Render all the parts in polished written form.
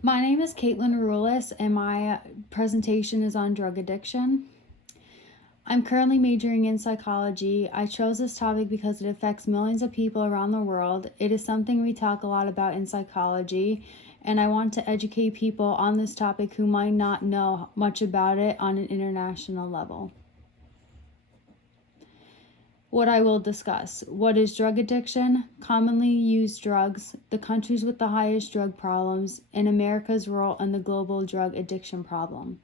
My name is Caitlin Rulis, and my presentation is on drug addiction. I'm currently majoring in psychology. I chose this topic because it affects millions of people around the world. It is something we talk a lot about in psychology, and I want to educate people on this topic who might not know much about it on an international level. What I will discuss: what is drug addiction, commonly used drugs, the countries with the highest drug problems, and America's role in the global drug addiction problem.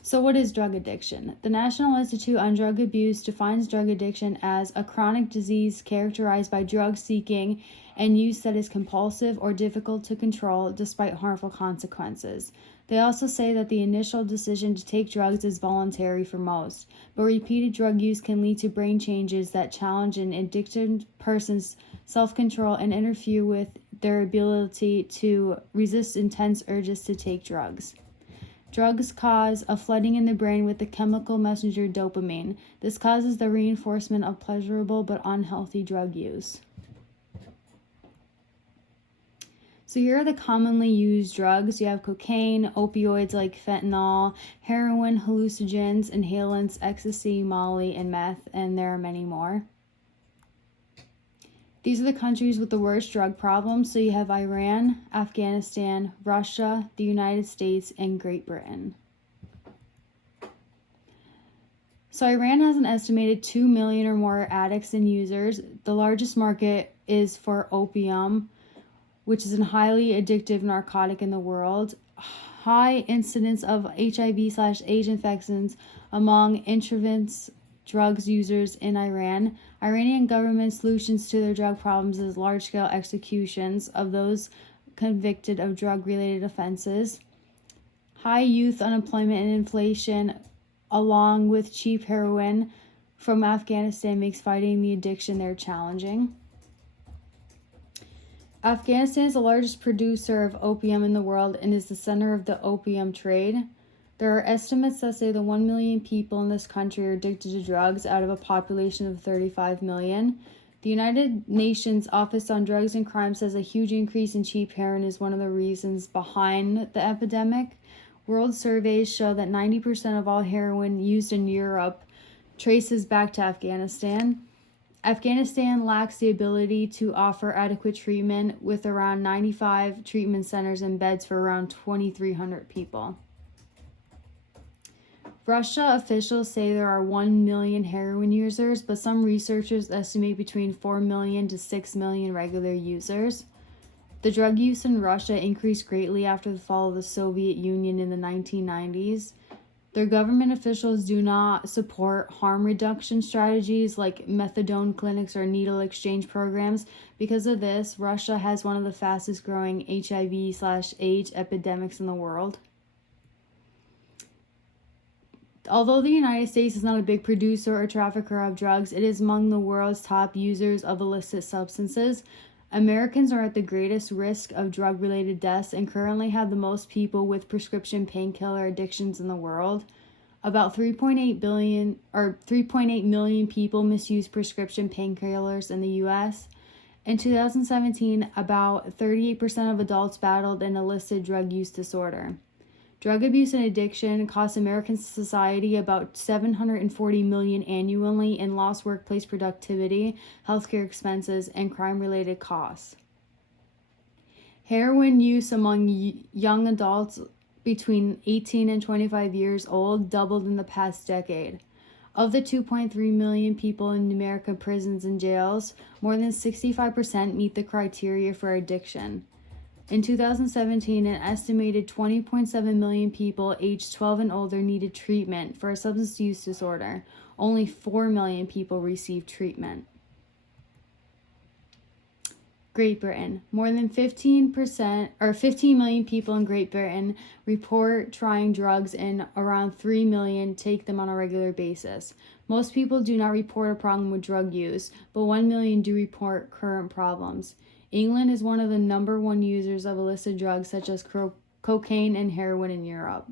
So, what is drug addiction? The National Institute on Drug Abuse defines drug addiction as a chronic disease characterized by drug seeking and use that is compulsive or difficult to control despite harmful consequences. They also say that the initial decision to take drugs is voluntary for most, but repeated drug use can lead to brain changes that challenge an addicted person's self-control and interfere with their ability to resist intense urges to take drugs. Drugs cause a flooding in the brain with the chemical messenger dopamine. This causes the reinforcement of pleasurable but unhealthy drug use. So here are the commonly used drugs. You have cocaine, opioids like fentanyl, heroin, hallucinogens, inhalants, ecstasy, Molly, and meth, and there are many more. These are the countries with the worst drug problems. So you have Iran, Afghanistan, Russia, the United States, and Great Britain. So Iran has an estimated 2 million or more addicts and users. The largest market is for opium, which is a highly addictive narcotic in the world. High incidence of HIV/AIDS infections among intravenous drugs users in Iran. Iranian government solutions to their drug problems is large-scale executions of those convicted of drug-related offenses. High youth unemployment and inflation, along with cheap heroin from Afghanistan, makes fighting the addiction there challenging. Afghanistan is the largest producer of opium in the world and is the center of the opium trade. There are estimates that say that 1 million people in this country are addicted to drugs out of a population of 35 million. The United Nations Office on Drugs and Crime says a huge increase in cheap heroin is one of the reasons behind the epidemic. World surveys show that 90% of all heroin used in Europe traces back to Afghanistan. Afghanistan lacks the ability to offer adequate treatment, with around 95 treatment centers and beds for around 2,300 people. Russia officials say there are 1 million heroin users, but some researchers estimate between 4 million to 6 million regular users. The drug use in Russia increased greatly after the fall of the Soviet Union in the 1990s. Their government officials do not support harm reduction strategies like methadone clinics or needle exchange programs. Because of this, Russia has one of the fastest growing HIV/AIDS epidemics in the world. Although the United States is not a big producer or trafficker of drugs, it is among the world's top users of illicit substances. Americans are at the greatest risk of drug-related deaths and currently have the most people with prescription painkiller addictions in the world. About 3.8 million people misuse prescription painkillers in the US. In 2017, about 38% of adults battled an illicit drug use disorder. Drug abuse and addiction cost American society about $740 million annually in lost workplace productivity, healthcare expenses, and crime-related costs. Heroin use among young adults between 18 and 25 years old doubled in the past decade. Of the 2.3 million people in American prisons and jails, more than 65% meet the criteria for addiction. In 2017, an estimated 20.7 million people aged 12 and older needed treatment for a substance use disorder. Only 4 million people received treatment. Great Britain. More than 15 million people in Great Britain report trying drugs, and around 3 million take them on a regular basis. Most people do not report a problem with drug use, but 1 million do report current problems. England is one of the number one users of illicit drugs such as cocaine and heroin in Europe.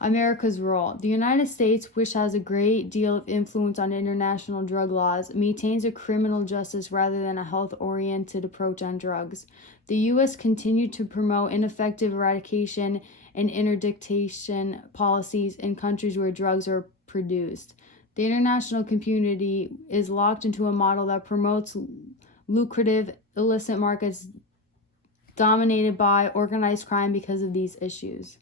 America's role. The United States, which has a great deal of influence on international drug laws, maintains a criminal justice rather than a health-oriented approach on drugs. The U.S. continued to promote ineffective eradication and interdiction policies in countries where drugs are produced. The international community is locked into a model that promotes lucrative, illicit markets dominated by organized crime because of these issues.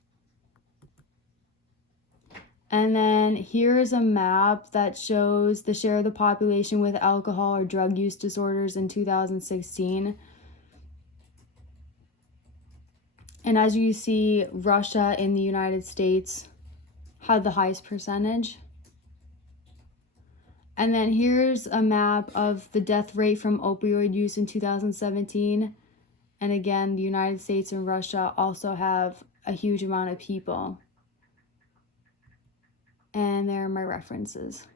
And then here's a map that shows the share of the population with alcohol or drug use disorders in 2016. And as you see, Russia and the United States had the highest percentage. And then here's a map of the death rate from opioid use in 2017. And again, the United States and Russia also have a huge amount of people. And there are my references.